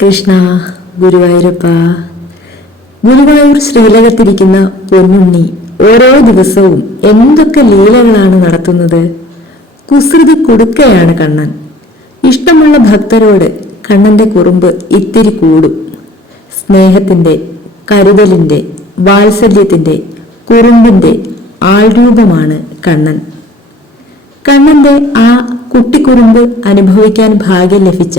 കൃഷ്ണ, ഗുരുവായൂരപ്പ. ഗുരുവായൂർ ശ്രീലകത്തിരിക്കുന്ന പൊന്നുണ്ണി ഓരോ ദിവസവും എന്തൊക്കെ ലീലകളാണ് നടത്തുന്നത്. കുസൃതി കൊടുക്കയാണ് കണ്ണൻ. ഇഷ്ടമുള്ള ഭക്തരോട് കണ്ണന്റെ കുറുമ്പ് ഇത്തിരി കൂടും. സ്നേഹത്തിന്റെ, കരുതലിന്റെ, വാത്സല്യത്തിന്റെ, കുറുമ്പിന്റെ ആൾരൂപമാണ് കണ്ണൻ. കണ്ണന്റെ ആ കുട്ടിക്കുറുമ്പ് അനുഭവിക്കാൻ ഭാഗ്യം ലഭിച്ച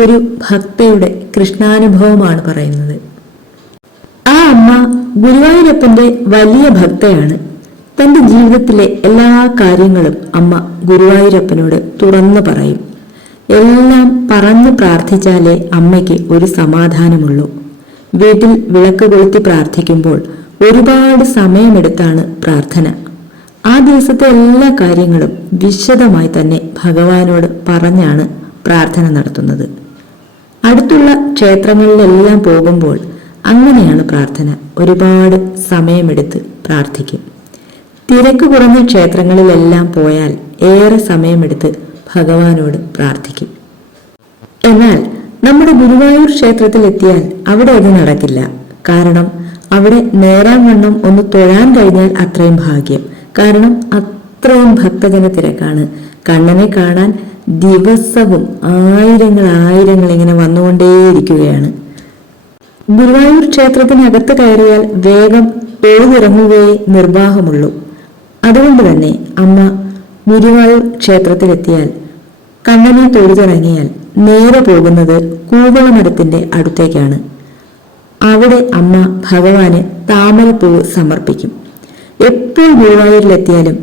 ഒരു ഭക്തയുടെ കൃഷ്ണാനുഭവമാണ് പറയുന്നത്. ആ അമ്മ ഗുരുവായൂരപ്പന്റെ വലിയ ഭക്തയാണ്. തന്റെ ജീവിതത്തിലെ എല്ലാ കാര്യങ്ങളും അമ്മ ഗുരുവായൂരപ്പനോട് തുറന്നു പറയും. എല്ലാം പറഞ്ഞു പ്രാർത്ഥിച്ചാലേ അമ്മയ്ക്ക് ഒരു സമാധാനമുള്ളൂ. വീട്ടിൽ വിളക്ക് കൊളുത്തി പ്രാർത്ഥിക്കുമ്പോൾ ഒരുപാട് സമയമെടുത്താണ് പ്രാർത്ഥന. ആ ദിവസത്തെ എല്ലാ കാര്യങ്ങളും വിശദമായി തന്നെ ഭഗവാനോട് പറഞ്ഞാണ് പ്രാർത്ഥന നടത്തുന്നത്. അടുത്തുള്ള ക്ഷേത്രങ്ങളിലെല്ലാം പോകുമ്പോൾ അങ്ങനെയാണ് പ്രാർത്ഥന. ഒരുപാട് സമയമെടുത്ത് പ്രാർത്ഥിക്കും. തിരക്ക് കുറഞ്ഞ ക്ഷേത്രങ്ങളിലെല്ലാം പോയാൽ ഏറെ സമയമെടുത്ത് ഭഗവാനോട് പ്രാർത്ഥിക്കും. എന്നാൽ നമ്മുടെ ഗുരുവായൂർ ക്ഷേത്രത്തിൽ എത്തിയാൽ അവിടെ അത് നടക്കില്ല. കാരണം അവിടെ നേരാൻ വണ്ണം ഒന്ന് തൊഴാൻ കഴിഞ്ഞാൽ അത്രയും ഭാഗ്യം. കാരണം അത്രയും ഭക്തജന തിരക്കാണ്. കണ്ണനെ കാണാൻ ദിവസവും ആയിരങ്ങൾ ഇങ്ങനെ വന്നുകൊണ്ടേയിരിക്കുകയാണ്. ഗുരുവായൂർ ക്ഷേത്രത്തിനകത്ത് കയറിയാൽ വേഗം തൊഴുതിറങ്ങുകയേ നിർവാഹമുള്ളൂ. അതുകൊണ്ട് തന്നെ അമ്മ ഗുരുവായൂർ ക്ഷേത്രത്തിലെത്തിയാൽ കണ്ണനെ തൊഴുതിറങ്ങിയാൽ നേരെ പോകുന്നത് കൂവളമരത്തിന്റെ അടുത്തേക്കാണ്. അവിടെ അമ്മ ഭഗവാന് താമരപ്പൂവ് സമർപ്പിക്കും. എപ്പോൾ ഗുരുവായൂരിലെത്തിയാലും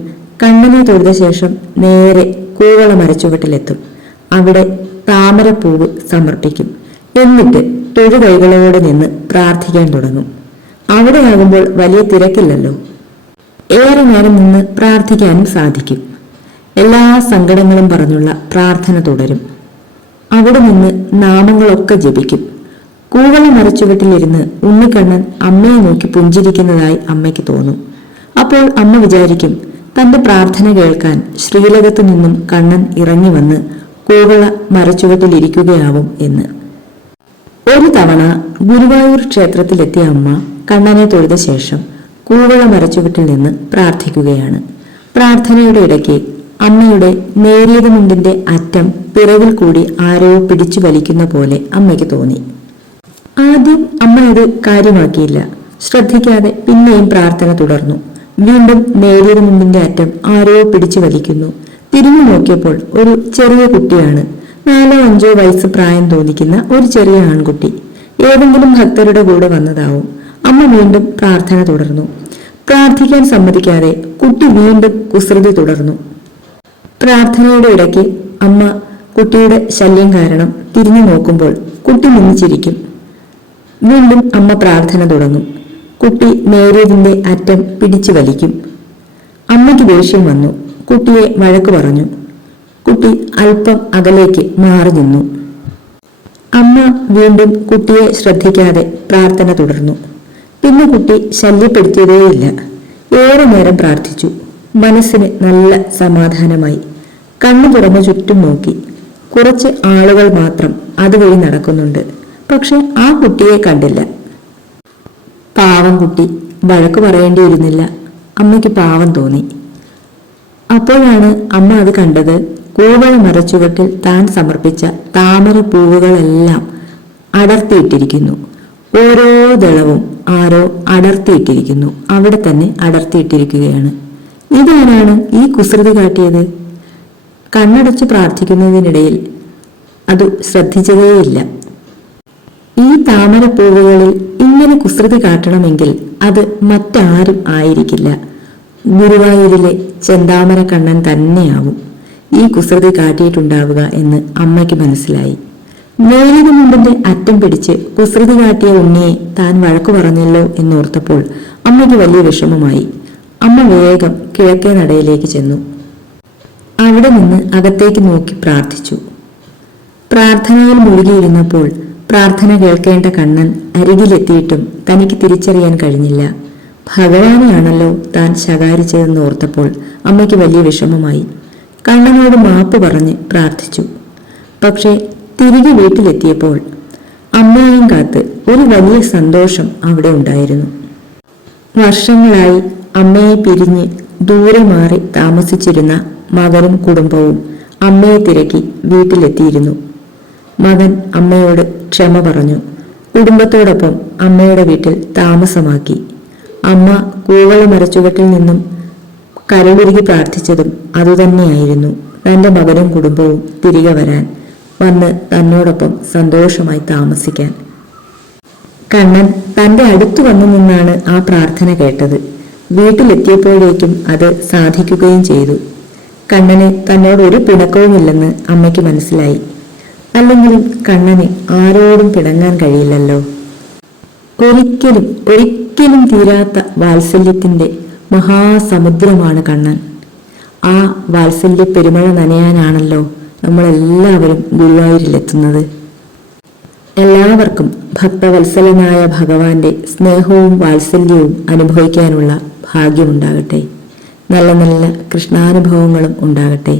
കണ്ണനെ തൊഴുത ശേഷം നേരെ കൂവള മരച്ചുവട്ടിലെത്തും. അവിടെ താമരപ്പൂവ് സമർപ്പിക്കും. എന്നിട്ട് തൊഴുകൈകളോടെ നിന്ന് പ്രാർത്ഥിക്കാൻ തുടങ്ങും. അവിടെ ആകുമ്പോൾ വലിയ തിരക്കില്ലല്ലോ. ഏറെ നേരം നിന്ന് പ്രാർത്ഥിക്കാനും സാധിക്കും. എല്ലാ സങ്കടങ്ങളും പറഞ്ഞുള്ള പ്രാർത്ഥന തുടരും. അവിടെ നിന്ന് നാമങ്ങളൊക്കെ ജപിക്കും. കൂവള മരച്ചുവട്ടിലിരുന്ന് ഉണ്ണിക്കണ്ണൻ അമ്മയെ നോക്കി പുഞ്ചിരിക്കുന്നതായി അമ്മയ്ക്ക് തോന്നും. അപ്പോൾ അമ്മ വിചാരിക്കും, തന്റെ പ്രാർത്ഥന കേൾക്കാൻ ശ്രീലകത്തു നിന്നും കണ്ണൻ ഇറങ്ങി വന്ന് കൂവള മരച്ചുവട്ടിലിരിക്കുകയാവും എന്ന്. ഒരു തവണ ഗുരുവായൂർ ക്ഷേത്രത്തിലെത്തിയ അമ്മ കണ്ണനെ തൊഴുത ശേഷം കൂവള മരച്ചുവട്ടിൽ നിന്ന് പ്രാർത്ഥിക്കുകയാണ്. പ്രാർത്ഥനയുടെ ഇടയ്ക്ക് അമ്മയുടെ നേരിയത് മുണ്ടിന്റെ അറ്റം പിറകിൽ കൂടി ആരോ പിടിച്ചു വലിക്കുന്ന പോലെ അമ്മയ്ക്ക് തോന്നി. ആദ്യം അമ്മ ഇത് കാര്യമാക്കിയില്ല. ശ്രദ്ധിക്കാതെ പിന്നെയും പ്രാർത്ഥന തുടർന്നു. വീണ്ടും നേരിയത് മുണ്ടിന്റെ അറ്റം ആരോ പിടിച്ചു വലിക്കുന്നു. തിരിഞ്ഞു നോക്കിയപ്പോൾ ഒരു ചെറിയ കുട്ടിയാണ്. 4-5 വയസ്സ് പ്രായം തോന്നിക്കുന്ന ഒരു ചെറിയ ആൺകുട്ടി. ഏതെങ്കിലും ഭക്തരുടെ കൂടെ വന്നതാവും. അമ്മ വീണ്ടും പ്രാർത്ഥന തുടർന്നു. പ്രാർത്ഥിക്കാൻ സമ്മതിക്കാതെ കുട്ടി വീണ്ടും കുസൃതി തുടർന്നു. പ്രാർത്ഥനയുടെ ഇടയ്ക്ക് അമ്മ കുട്ടിയുടെ ശല്യം കാരണം തിരിഞ്ഞു നോക്കുമ്പോൾ കുട്ടി നിന്നിച്ചിരിക്കും. വീണ്ടും അമ്മ പ്രാർത്ഥന തുടങ്ങും. കുട്ടി നേരിയതിന്റെ അറ്റം പിടിച്ചു വലിക്കും. അമ്മയ്ക്ക് ദേഷ്യം വന്നു. കുട്ടിയെ വഴക്കു പറഞ്ഞു. കുട്ടി അല്പം അകലേക്ക് മാറി നിന്നു. അമ്മ വീണ്ടും കുട്ടിയെ ശ്രദ്ധിക്കാതെ പ്രാർത്ഥന തുടർന്നു. പിന്നെ കുട്ടി ശല്യപ്പെടുത്തിയതേയില്ല. ഏറെ നേരം പ്രാർത്ഥിച്ചു. മനസ്സിന് നല്ല സമാധാനമായി. കണ്ണു തുറന്ന് ചുറ്റും നോക്കി. കുറച്ച് ആളുകൾ മാത്രം അതുവഴി നടക്കുന്നുണ്ട്. പക്ഷെ ആ കുട്ടിയെ കണ്ടില്ല. പാവം കുട്ടി. വഴക്ക് പറയേണ്ടിയിരുന്നില്ല. അമ്മയ്ക്ക് പാവം തോന്നി. അപ്പോഴാണ് അമ്മ അത് കണ്ടത്. കൂവള മരച്ചുവട്ടിൽ താൻ സമർപ്പിച്ച താമര പൂവുകളെല്ലാം അടർത്തിയിട്ടിരിക്കുന്നു. ഓരോ ദളവും ആരോ അടർത്തിയിട്ടിരിക്കുന്നു. അവിടെ തന്നെ അടർത്തിയിട്ടിരിക്കുകയാണ്. ഇതാരാണ് ഈ കുസൃതി കാട്ടിയത്? കണ്ണടച്ച് പ്രാർത്ഥിക്കുന്നതിനിടയിൽ അത് ശ്രദ്ധിച്ചതേയില്ല. ഈ താമരപ്പൂവുകളിൽ ഇങ്ങനെ കുസൃതി കാട്ടണമെങ്കിൽ അത് മറ്റാരും ആയിരിക്കില്ല. ഗുരുവായൂരിലെ ചെന്താമര കണ്ണൻ തന്നെയാവും ഈ കുസൃതി കാട്ടിയിട്ടുണ്ടാവുക എന്ന് അമ്മയ്ക്ക് മനസ്സിലായി. നേരിയ മുണ്ടിന്റെ അറ്റം പിടിച്ച് കുസൃതി കാട്ടിയ ഉണ്ണിയെ താൻ വഴക്കു പറഞ്ഞല്ലോ എന്നോർത്തപ്പോൾ അമ്മയ്ക്ക് വലിയ വിഷമമായി. അമ്മ വേഗം കിഴക്കേ നടയിലേക്ക് ചെന്നു. അവിടെ നിന്ന് അകത്തേക്ക് നോക്കി പ്രാർത്ഥിച്ചു. പ്രാർത്ഥനയിൽ മുഴുകിയിരുന്നപ്പോൾ പ്രാർത്ഥന കേൾക്കേണ്ട കണ്ണൻ അരികിലെത്തിയിട്ടും തനിക്ക് തിരിച്ചറിയാൻ കഴിഞ്ഞില്ല. ഭഗവാനെയാണല്ലോ താൻ ശകാരിച്ചതെന്ന് ഓർത്തപ്പോൾ അമ്മയ്ക്ക് വലിയ വിഷമമായി. കണ്ണനോട് മാപ്പ് പറഞ്ഞ് പ്രാർത്ഥിച്ചു. പക്ഷേ തിരികെ വീട്ടിലെത്തിയപ്പോൾ അമ്മയെയും കാത്ത് ഒരു വലിയ സന്തോഷം അവിടെ ഉണ്ടായിരുന്നു. വർഷങ്ങളായി അമ്മയെ പിരിഞ്ഞ് ദൂരെ മാറി താമസിച്ചിരുന്ന മകനും കുടുംബവും അമ്മയെ തിരക്കി വീട്ടിലെത്തിയിരുന്നു. മകൻ അമ്മയോട് ക്ഷമ പറഞ്ഞു. കുടുംബത്തോടൊപ്പം അമ്മയുടെ വീട്ടിൽ താമസമാക്കി. അമ്മ കൂവള മരച്ചുവട്ടിൽ നിന്നും കരളുരുകി പ്രാർത്ഥിച്ചതും അതുതന്നെയായിരുന്നു. തന്റെ മകനും കുടുംബവും തിരികെ വരാൻ, വന്ന് തന്നോടൊപ്പം സന്തോഷമായി താമസിക്കാൻ. കണ്ണൻ തന്റെ അടുത്തു വന്നു നിന്നാണ് ആ പ്രാർത്ഥന കേട്ടത്. വീട്ടിലെത്തിയപ്പോഴേക്കും അത് സാധിക്കുകയും ചെയ്തു. കണ്ണന് തന്നോട് ഒരു പിണക്കവുമില്ലെന്ന് അമ്മയ്ക്ക് മനസ്സിലായി. അല്ലെങ്കിലും കണ്ണന് ആരോടും പിണങ്ങാൻ കഴിയില്ലല്ലോ. ഒരിക്കലും തീരാത്ത വാത്സല്യത്തിന്റെ മഹാസമുദ്രമാണ് കണ്ണൻ. ആ വാത്സല്യ പെരുമഴ നനയാനാണല്ലോ നമ്മളെല്ലാവരും ഗുരുവായൂരിലെത്തുന്നത്. എല്ലാവർക്കും ഭക്തവത്സലനായ ഭഗവാന്റെ സ്നേഹവും വാത്സല്യവും അനുഭവിക്കാനുള്ള ഭാഗ്യമുണ്ടാകട്ടെ. നല്ല നല്ല കൃഷ്ണാനുഭവങ്ങളും ഉണ്ടാകട്ടെ.